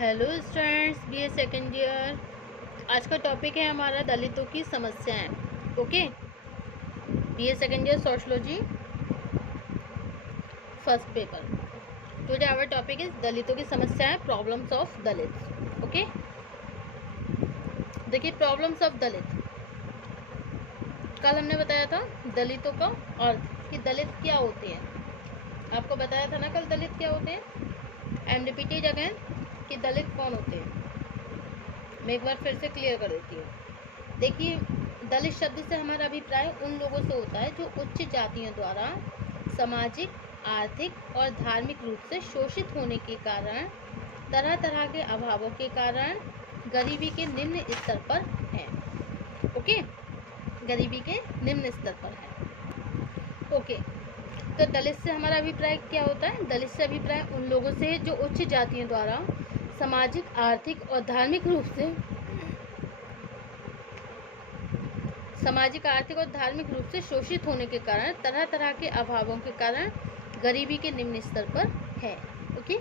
Hello students, BA second year. आज का topic है हमारा दलितों की समस्याएं। Okay, BA second year sociology first paper. Today our topic is दलितों की समस्याएं, प्रॉब्लम्स ऑफ दलित। ओके, देखिए प्रॉब्लम्स ऑफ दलित। कल हमने बताया था दलितों का अर्थ कि दलित क्या होते हैं। आपको बताया था ना कल दलित क्या होते हैं। आई एम रिपीटेड अगेन कि दलित कौन होते हैं। मैं एक बार फिर से क्लियर कर देती हूँ। देखिए, दलित शब्द से हमारा अभिप्राय उन लोगों से होता है जो उच्च जातियों द्वारा सामाजिक, आर्थिक और धार्मिक रूप से शोषित होने के कारण, तरह तरह के अभावों के कारण गरीबी के निम्न स्तर पर हैं। ओके, गरीबी के निम्न स्तर पर है। ओके, तो दलित से हमारा अभिप्राय क्या होता है। दलित से अभिप्राय उन लोगों से जो उच्च जातियों द्वारा सामाजिक, आर्थिक और धार्मिक रूप से शोषित होने के कारण, तरह तरह के अभावों के कारण गरीबी के निम्न स्तर पर है। ओके,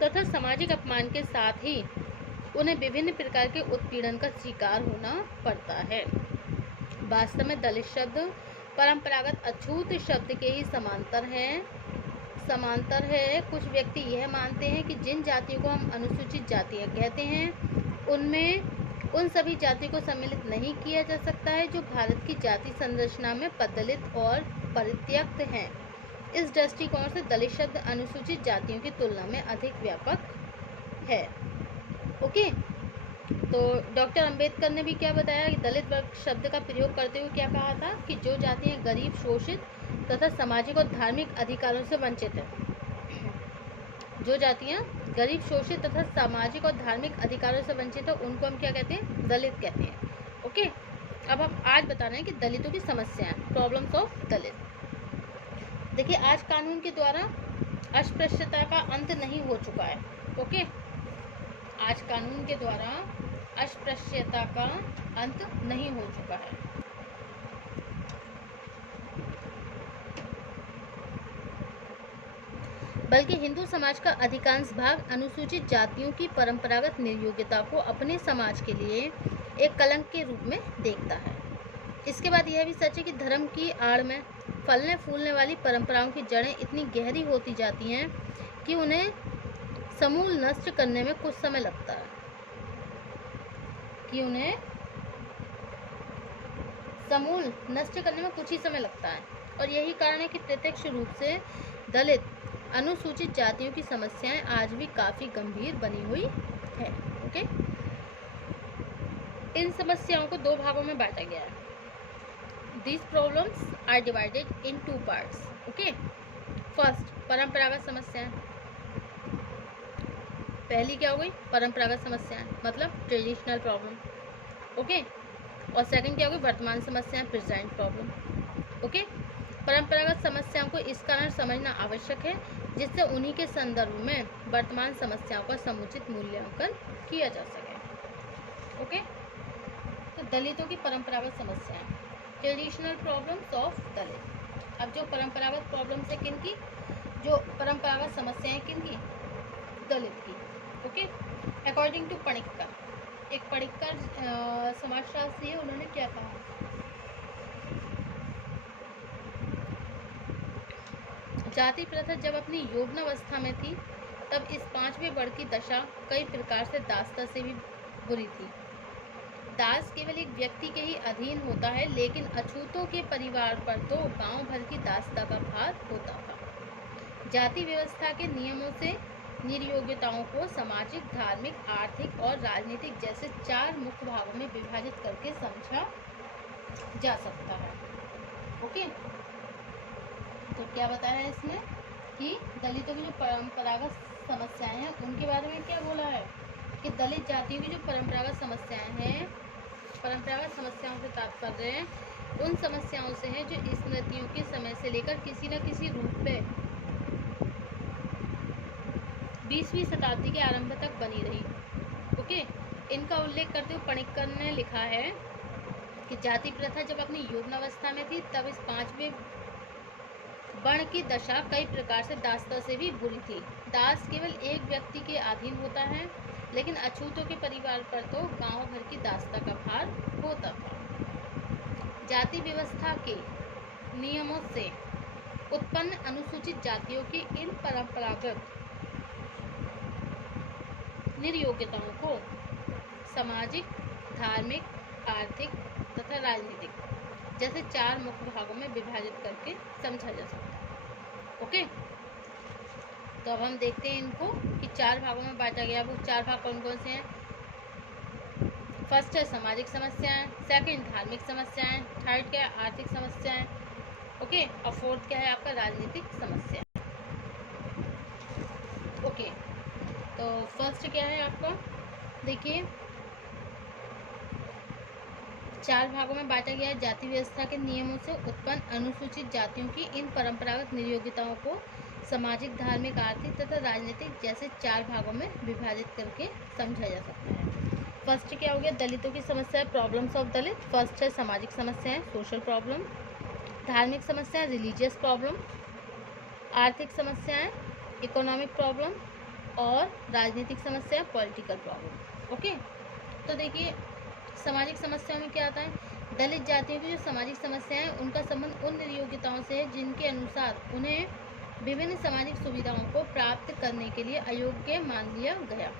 तथा सामाजिक अपमान के साथ ही उन्हें विभिन्न प्रकार के उत्पीड़न का शिकार होना पड़ता है। वास्तव में दलित शब्द परंपरागत अछूत शब्द के ही समांतर है। कुछ व्यक्ति यह मानते हैं कि जिन जातियों को हम अनुसूचित जातियां कहते हैं उनमें उन सभी जातियों को सम्मिलित नहीं किया जा सकता है जो भारत की जाति संरचना में पदलित और परित्यक्त हैं। इस दृष्टिकोण से दलित शब्द अनुसूचित जातियों की तुलना में अधिक व्यापक है। ओके, तो डॉक्टर अंबेडकर ने भी क्या बताया कि दलित वर्ग शब्द का प्रयोग करते हुए क्या कहा था कि जो जातियां गरीब, शोषित तथा सामाजिक और धार्मिक अधिकारों से वंचित हैं। जो जातियां गरीब, शोषित तथा सामाजिक और धार्मिक अधिकारों से वंचित है उनको हम क्या कहते हैं, दलित कहते हैं। ओके, अब हम आज बता रहे हैं कि दलितों की समस्याएं, प्रॉब्लम्स ऑफ दलित। देखिए, आज कानून के द्वारा अस्पृश्यता का अंत नहीं हो चुका है। ओके, आज कानून के द्वारा अस्पृश्यता का अंत नहीं हो चुका है। बल्कि हिंदू समाज का अधिकांश भाग अनुसूचित जातियों की परंपरागत निर्योग्यता को अपने समाज के लिए एक कलंक के रूप में देखता है। इसके बाद यह भी सच है कि धर्म की आड़ में फलने फूलने वाली परंपराओं की जड़ें इतनी गहरी होती जाती हैं कि उन्हें समूल नष्ट करने में कुछ समय लगता है। और यही कारण है कि प्रत्यक्ष रूप से दलित अनुसूचित जातियों की समस्याएं आज भी काफी गंभीर बनी हुई है। ओके, इन समस्याओं को दो भागों में बांटा गया है। These problems are divided in two parts. Okay, first, परंपरागत समस्याएं। पहली क्या हो गई, परंपरागत समस्याएं मतलब ट्रेडिशनल प्रॉब्लम। ओके, और सेकंड क्या होगी, वर्तमान समस्याएं, प्रेजेंट प्रॉब्लम। ओके, परंपरागत समस्याओं को इस कारण समझना आवश्यक है जिससे उन्हीं के संदर्भ में वर्तमान समस्याओं का समुचित मूल्यांकन किया जा सके। ओके, तो दलितों की परंपरागत समस्याएं, ट्रेडिशनल प्रॉब्लम्स ऑफ दलित। अब जो परंपरागत प्रॉब्लम्स है किनकी, जो परंपरागत समस्याएं किनकी, दलित की। ओके, अकॉर्डिंग टू पणिक्कर, एक पणिक्कर समाजशास्त्री है, उन्होंने क्या कहा, जाति प्रथा जब अपनी यौवनावस्था में थी तब इस पांचवें वर्ग की दशा कई प्रकार से दासता से भी बुरी थी। दास केवल एक व्यक्ति के ही अधीन होता है, लेकिन अछूतों के परिवार पर तो गांव भर की दासता का भार होता था। जाति व्यवस्था के नियमों से निर्योग्यताओं को सामाजिक, धार्मिक, आर्थिक और राजनीतिक जैसे चार मुख्य भागों में विभाजित करके समझा जा सकता है। ओके, तो क्या बताया है इसमें कि दलितों की जो परंपरागत समस्याएं हैं उनके बारे में क्या बोला है कि दलित जातियों की जो परंपरागत समस्याएं हैं, परंपरागत समस्याओं से तात्पर्य उन समस्याओं से है जो स्मृतियों के समय से लेकर किसी न किसी रूप में 20वीं शताब्दी के आरंभ तक बनी रही। ओके, इनका उल्लेख करते हुए पणिक्कर ने लिखा है कि जाति प्रथा जब अपनी यौवनावस्था में थी तब इस पांचवें वर्ण की दशा कई प्रकार से दासता से भी बुरी थी। दास केवल एक व्यक्ति के अधीन होता है, लेकिन अछूतों के परिवार पर तो गांव भर की दासता का भार होता था। जाति व्यवस्था के नियमों से उत्पन्न अनुसूचित जातियों की इन परंपरागत निर्योग्यताओं को सामाजिक, धार्मिक, आर्थिक तथा राजनीतिक जैसे 4 मुख्य भागों में विभाजित करके समझा जा सकता है। ओके, तो अब हम देखते हैं इनको कि 4 भागों में बांटा गया। वो 4 भाग कौन कौन से हैं? फर्स्ट है सामाजिक समस्याएं, सेकंड धार्मिक समस्याएं, थर्ड क्या है आर्थिक समस्याएं, ओके, और फोर्थ क्या है आपका राजनीतिक समस्या। ओके, तो फर्स्ट क्या है आपका, देखिए 4 भागों में बांटा गया है। जाति व्यवस्था के नियमों से उत्पन्न अनुसूचित जातियों की इन परंपरागत निर्योग्यताओं को सामाजिक, धार्मिक, आर्थिक तथा राजनीतिक जैसे 4 भागों में विभाजित करके समझा जा सकता है। फर्स्ट क्या हो गया? दलितों की समस्या, प्रॉब्लम्स ऑफ दलित। फर्स्ट है सामाजिक समस्याएं, सोशल प्रॉब्लम। धार्मिक समस्याएं, रिलीजियस प्रॉब्लम। आर्थिक समस्याएं, इकोनॉमिक प्रॉब्लम। और राजनीतिक समस्याएं, पॉलिटिकल प्रॉब्लम। ओके, तो देखिए सामाजिक समस्याओं में क्या आता है? दलित जातियों की जो सामाजिक समस्याएं हैं उनका संबंध उन योग्यताओं से है जिनके अनुसार उन्हें विभिन्न सामाजिक सुविधाओं को प्राप्त करने के लिए अयोग्य मान लिया गया।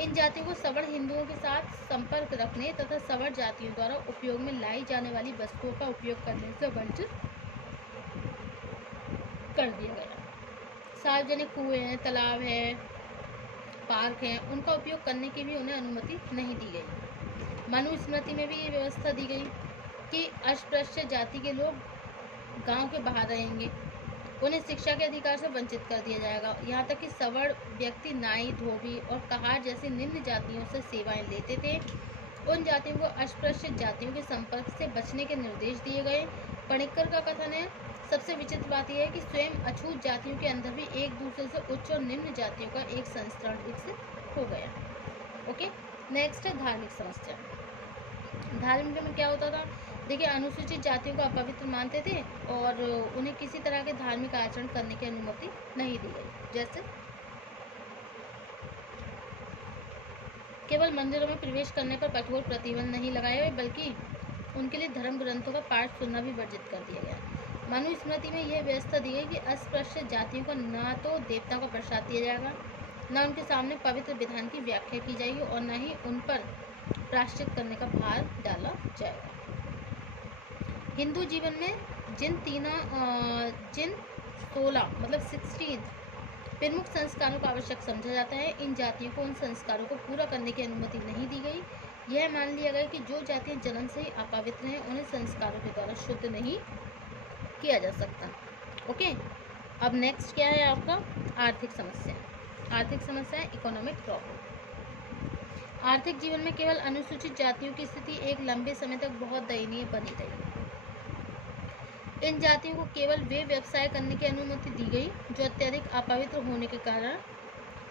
इन जातियों को सवर्ण हिंदुओं के साथ संपर्क रखने तथा सवर्ण जातियों द्वारा उपयोग में लाई जाने वाली वस्तुओं का उपयोग करने से वंचित कर दिया गया। सार्वजनिक कुएं हैं, तालाब है, पार्क हैं, उनका उपयोग करने की भी उन्हें अनुमति नहीं दी गई। मनुस्मृति में भी ये व्यवस्था दी गई कि अस्पृश्य जाति के लोग गांव के बाहर रहेंगे, उन्हें शिक्षा के अधिकार से वंचित कर दिया जाएगा। यहाँ तक कि सवर्ण व्यक्ति नाई, धोबी और कहार जैसी निम्न जातियों से सेवाएं लेते थे। उन जातियों को अस्पृश्य जातियों के संपर्क से बचने के निर्देश दिए गए। पणिक्कर का कथन है, सबसे विचित्र बात यह है कि स्वयं अछूत जातियों के अंदर भी एक दूसरे से उच्च और निम्न जातियों का एक संस्करण विकसित हो गया। ओके, नेक्स्ट है धार्मिक समस्या। धार्मिक में क्या होता था? देखिए अनुसूचित जातियों को अपवित्र मानते थे और उन्हें किसी तरह के धार्मिक आचरण करने की अनुमति नहीं दी गई। जैसे केवल मंदिरों में प्रवेश करने पर कठोर प्रतिबंध नहीं लगाए गए, बल्कि उनके लिए धर्म ग्रंथों का पाठ सुनना भी वर्जित कर दिया गया। मनुस्मृति में यह व्यवस्था दी गई कि अस्पृश्य जातियों को न तो देवता को प्रसाद दिया जाएगा, न उनके सामने पवित्र विधान की व्याख्या की जाएगी और न ही उन पर प्रायश्चित करने का भार डाला जाएगा। हिंदू जीवन में जिन 16 मतलब 16 प्रमुख संस्कारों को आवश्यक समझा जाता है, इन जातियों को उन संस्कारों को पूरा करने की अनुमति नहीं दी गई। यह मान लिया गया कि जो जातियां जन्म से ही अपवित्र हैं उन्हें संस्कारों के द्वारा शुद्ध नहीं किया जा सकता। ओके, अब नेक्स्ट क्या है आपका? आर्थिक समस्या। आर्थिक समस्या है इकोनॉमिक प्रॉब्लम। आर्थिक जीवन में केवल अनुसूचित जातियों की स्थिति एक लंबे समय तक बहुत दयनीय बनी रही। इन जातियों को केवल वे व्यवसाय करने की अनुमति दी गई जो अत्यधिक अपवित्र होने के कारण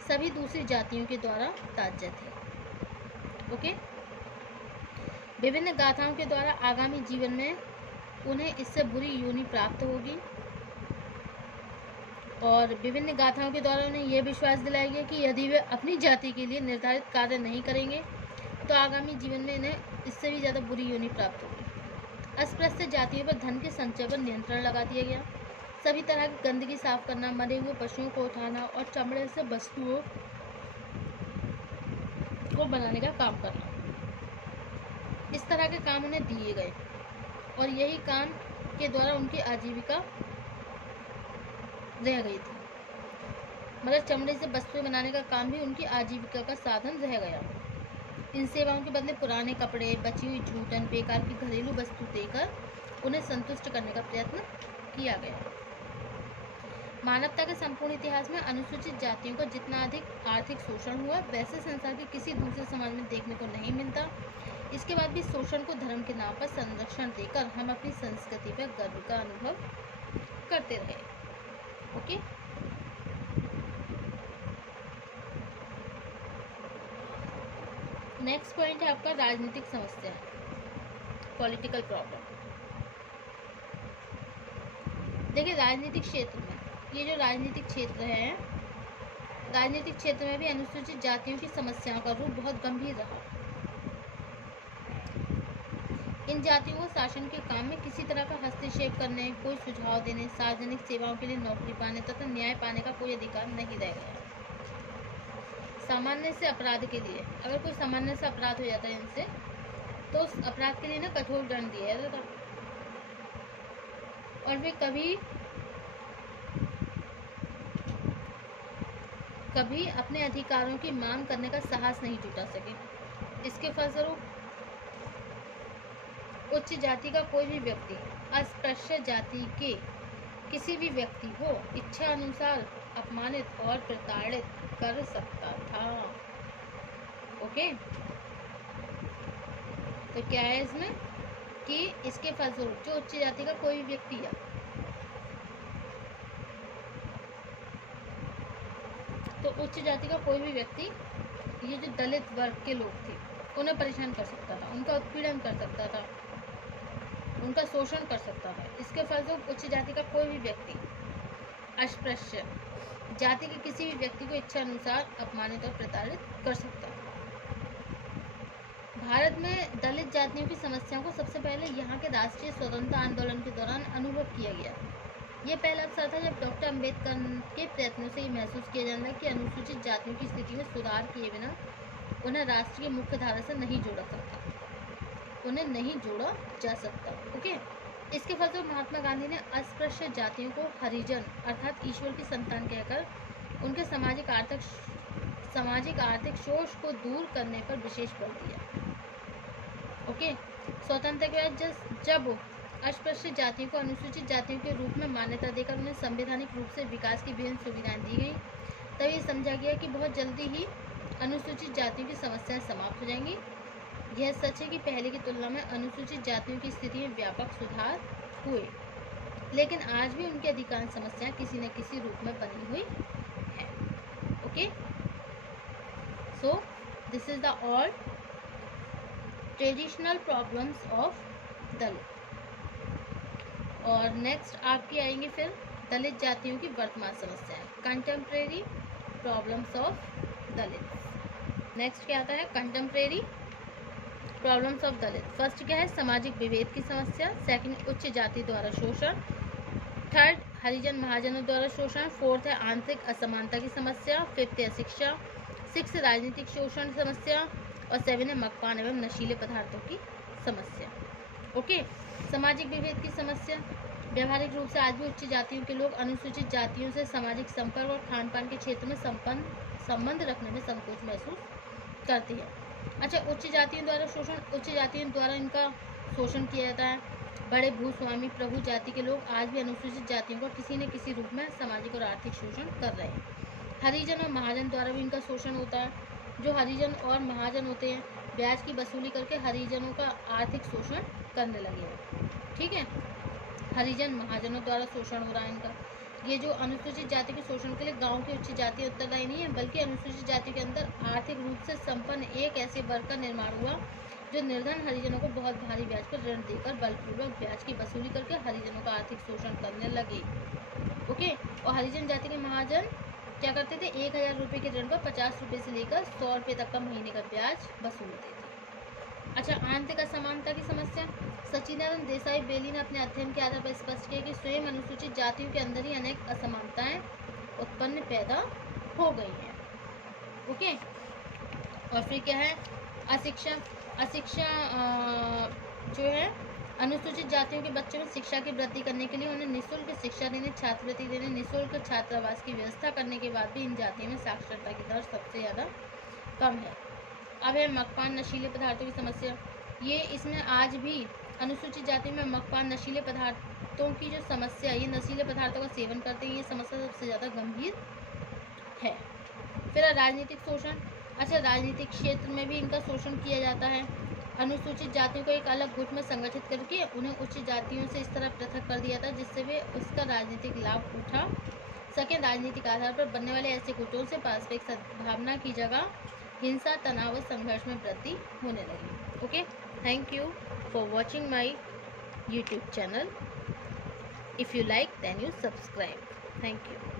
सभी दूसरी जातियों के द्वारा त्याज्य थे। ओके, विभिन्न गाथाओं के द्वारा आगामी जीवन में उन्हें इससे बुरी योनि प्राप्त होगी और विभिन्न गाथाओं के द्वारा उन्हें यह विश्वास दिलाया गया कि यदि वे अपनी जाति के लिए निर्धारित कार्य नहीं करेंगे तो आगामी जीवन में इन्हें इससे भी ज़्यादा बुरी योनि प्राप्त होगी। अस्पृश्य जातियों पर धन के संचय पर नियंत्रण लगा दिया गया। सभी तरह की गंदगी साफ करना, मरे हुए पशुओं को उठाना और चमड़े से वस्तुओं को बनाने का काम करना, इस तरह के काम उन्हें दिए गए और यही काम के द्वारा उनकी आजीविका रह गई थी। मतलब चमड़े से वस्तुएं बनाने का काम भी उनकी आजीविका का साधन रह गया। इन सेवाओं के बदले पुराने कपड़े, बची हुई जूठन, बेकार की घरेलू वस्तु देकर उन्हें संतुष्ट करने का प्रयत्न किया गया। मानवता के संपूर्ण इतिहास में अनुसूचित जातियों का जितना अधिक आर्थिक शोषण हुआ वैसे संसार के किसी दूसरे समाज में देखने को नहीं मिलता। इसके बाद भी शोषण को धर्म के नाम पर संरक्षण देकर हम अपनी संस्कृति पर गर्व का अनुभव करते रहे। ओके, नेक्स्ट पॉइंट है आपका राजनीतिक समस्या, पॉलिटिकल प्रॉब्लम। देखिए राजनीतिक क्षेत्र में, ये जो राजनीतिक क्षेत्र है, राजनीतिक क्षेत्र में भी अनुसूचित जातियों की समस्याओं का रूप बहुत गंभीर रहा। इन जातियों को शासन के काम में किसी तरह का हस्तक्षेप करने, कोई सुझाव देने, सार्वजनिक सेवाओं के लिए नौकरी पाने तथा न्याय पाने का कोई अधिकार नहीं रह गया। सामान्य से अपराध के लिए, अगर कोई सामान्य से अपराध हो जाता है इनसे, तो उस अपराध के लिए ना कठोर दंड दिया जाता था। और वे कभी अपने अधिकारों की मांग करने का साहस नहीं जुटा सके। इसके फलस्वरूप उच्च जाति का कोई भी व्यक्ति अस्पृश्य जाति के किसी भी व्यक्ति को इच्छा अनुसार अपमानित और प्रताड़ित कर सकता था। ओके, तो क्या है इसमें कि इसके फलस्वरूप जो उच्च जाति का कोई भी व्यक्ति है, तो उच्च जाति का कोई भी व्यक्ति, ये जो दलित वर्ग के लोग थे, उन्हें परेशान कर सकता था, उनका उत्पीड़न कर सकता था, उनका शोषण कर सकता था। इसके फलस्वरूप उच्च जाति का कोई भी व्यक्ति अस्पृश्य जाति के किसी भी व्यक्ति को इच्छा अनुसार अपमानित और प्रताड़ित कर सकता है। भारत में दलित जातियों की समस्याओं को सबसे पहले यहाँ के राष्ट्रीय स्वतंत्रता आंदोलन के दौरान अनुभव किया गया। यह पहला अवसर था जब डॉक्टर अम्बेडकर के प्रयत्नों से ये महसूस किया जाना कि अनुसूचित जातियों की स्थिति में सुधार किए बिना उन्हें राष्ट्रीय मुख्य धारा से नहीं जोड़ा जा सकता। ओके, इसके फलस्वरूप महात्मा गांधी ने अस्पृश्य जातियों को हरिजन अर्थात ईश्वर की संतान कहकर उनके सामाजिक आर्थिक शोष को दूर करने पर विशेष बल दिया। ओके, स्वतंत्रता के बाद जब अस्पृश्य जातियों को अनुसूचित जातियों के रूप में मान्यता देकर उन्हें संवैधानिक रूप से विकास की विभिन्न सुविधाएं दी गई, तब ये समझा गया कि बहुत जल्दी ही अनुसूचित जातियों की समस्याएं समाप्त हो जाएंगी। यह सच है कि पहले की तुलना में अनुसूचित जातियों की स्थिति में व्यापक सुधार हुए, लेकिन आज भी उनकी अधिकांश समस्याएं किसी न किसी रूप में बनी हुई है। Okay, so this is the all traditional problems of Dalit. और नेक्स्ट आपकी आएंगी फिर दलित जातियों की वर्तमान समस्याएं, contemporary problems of Dalit. Next क्या आता है, contemporary problems of Dalit. First क्या है, सामाजिक विभेद की समस्या। सेकंड, उच्च जाति द्वारा शोषण। थर्ड, हरिजन महाजनों द्वारा शोषण। फोर्थ है आंतरिक असमानता की समस्या। फिफ्थ है शिक्षा। सिक्स, राजनीतिक शोषण समस्या। और सेवन है मद्यपान एवं नशीले पदार्थों की समस्या। ओके, सामाजिक विभेद की समस्या। व्यावहारिक रूप से आज भी उच्च जातियों के लोग अनुसूचित जातियों से सामाजिक संपर्क और खान पान के क्षेत्र में संबंध रखने में संकोच महसूस करती है। अच्छा, उच्च जातियों द्वारा शोषण, उच्च जातियों द्वारा इनका शोषण किया जाता है। बड़े भूस्वामी प्रभु जाति के लोग आज भी अनुसूचित जातियों को किसी न किसी रूप में सामाजिक और आर्थिक शोषण कर रहे हैं। हरिजन और महाजन द्वारा भी इनका शोषण होता है। जो हरिजन और महाजन होते हैं, ब्याज की वसूली करके हरिजनों का आर्थिक शोषण करने लगे हैं। ठीक है, हरिजन महाजनों द्वारा शोषण हो रहा है इनका। ये जो अनुसूचित जाति के शोषण के लिए गांव की उच्च जाति उत्तरदायी नहीं है, बल्कि अनुसूचित जाति के अंदर आर्थिक रूप से संपन्न एक ऐसे वर्ग का निर्माण हुआ जो निर्धन हरिजनों को बहुत भारी ब्याज पर ऋण देकर बलपूर्वक ब्याज की वसूली करके हरिजनों का आर्थिक शोषण करने लगे। ओके, और हरिजन जाति के महाजन क्या करते थे, 1000 रुपये के ऋण पर 50 रुपये से लेकर 100 रुपये तक का महीने का ब्याज वसूलते थे। अच्छा, आंतरिक असमानता की समस्या। सच्चिदानंद देसाई बेली ने अपने अध्ययन के आधार पर स्पष्ट किया कि स्वयं अनुसूचित जातियों के अंदर ही अनेक असमानताएं उत्पन्न पैदा हो गई हैं। ओके, और फिर क्या है, अशिक्षा जो है अनुसूचित जातियों के बच्चों में शिक्षा की वृद्धि करने के लिए उन्हें निःशुल्क शिक्षा देने, छात्रवृत्ति देने, निःशुल्क छात्रावास की व्यवस्था करने के बाद भी इन जातियों में साक्षरता की दर सबसे ज़्यादा कम है। अब है मद्यपान नशीले पदार्थों की समस्या। ये इसमें आज भी अनुसूचित जाति में मद्यपान नशीले पदार्थों की जो समस्या, ये नशीले पदार्थों का सेवन करते हैं, ये समस्या सबसे ज़्यादा गंभीर है। फिर राजनीतिक शोषण। अच्छा, राजनीतिक क्षेत्र में भी इनका शोषण किया जाता है। अनुसूचित जातियों को एक अलग गुट में संगठित करके उन्हें उच्च जातियों से इस तरह पृथक कर दिया था जिससे वे उसका राजनीतिक लाभ उठा सकें। राजनीतिक आधार पर बनने वाले ऐसे गुटों से पारस्परिक सद्भावना की जगह हिंसा, तनाव और संघर्ष में वृद्धि होने लगी। Okay, thank you for watching my YouTube channel. If you like, then you subscribe. Thank you.